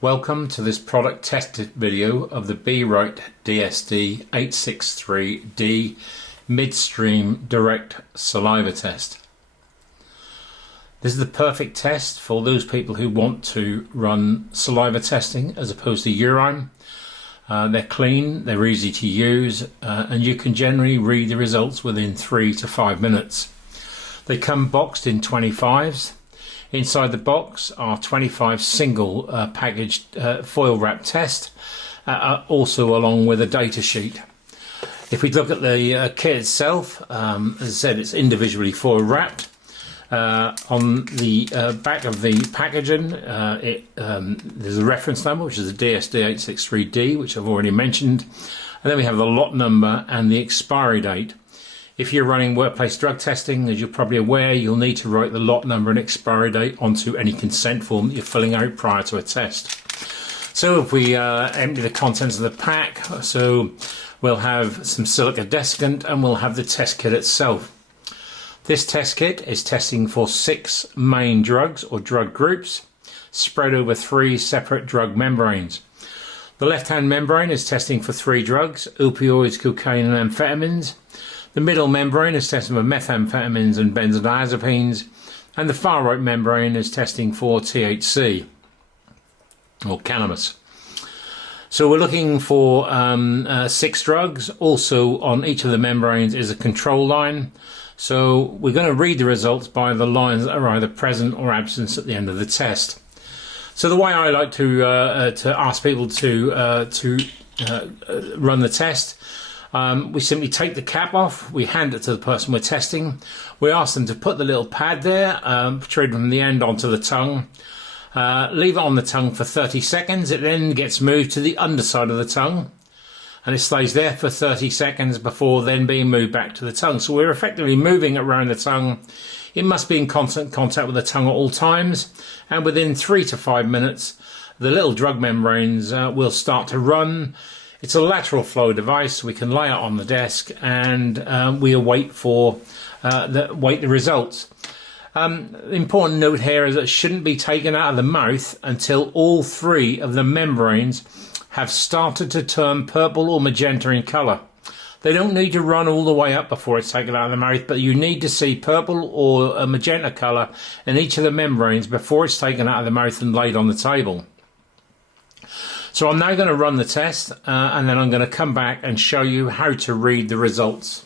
Welcome to this product test video of the Beright DSD 863D midstream direct saliva test. This is the perfect test for those people who want to run saliva testing as opposed to urine. They're clean, they're easy to use, and you can generally read the results within 3 to 5 minutes. They come boxed in 25s. Inside the box are 25 single packaged foil wrap test, also along with a data sheet. If we look at the kit itself, as I said, it's individually foil wrapped. On the back of the packaging, there's a reference number, which is the DSD 863D, which I've already mentioned. And then we have the lot number and the expiry date. If you're running workplace drug testing, as you're probably aware, you'll need to write the lot number and expiry date onto any consent form that you're filling out prior to a test. So if we empty the contents of the pack, so we'll have some silica desiccant and we'll have the test kit itself. This test kit is testing for 6 main drugs or drug groups spread over 3 separate drug membranes. The left-hand membrane is testing for 3 drugs: opioids, cocaine and amphetamines. The middle membrane is testing for methamphetamines and benzodiazepines, and the far right membrane is testing for THC or cannabis. So we're looking for 6 drugs. Also on each of the membranes is a control line. So we're going to read the results by the lines that are either present or absent at the end of the test. So the way I like to ask people to run the test, we simply take the cap off, we hand it to the person we're testing, we ask them to put the little pad there, protrude from the end onto the tongue, leave it on the tongue for 30 seconds, it then gets moved to the underside of the tongue, and it stays there for 30 seconds before then being moved back to the tongue. So we're effectively moving it around the tongue. It must be in constant contact with the tongue at all times, and within 3 to 5 minutes, the little drug membranes will start to run. It's a lateral flow device. We can lay it on the desk and we await the results. The important note here is that it shouldn't be taken out of the mouth until all 3 of the membranes have started to turn purple or magenta in colour. They don't need to run all the way up before it's taken out of the mouth, but you need to see purple or a magenta colour in each of the membranes before it's taken out of the mouth and laid on the table. So I'm now going to run the test and then I'm going to come back and show you how to read the results.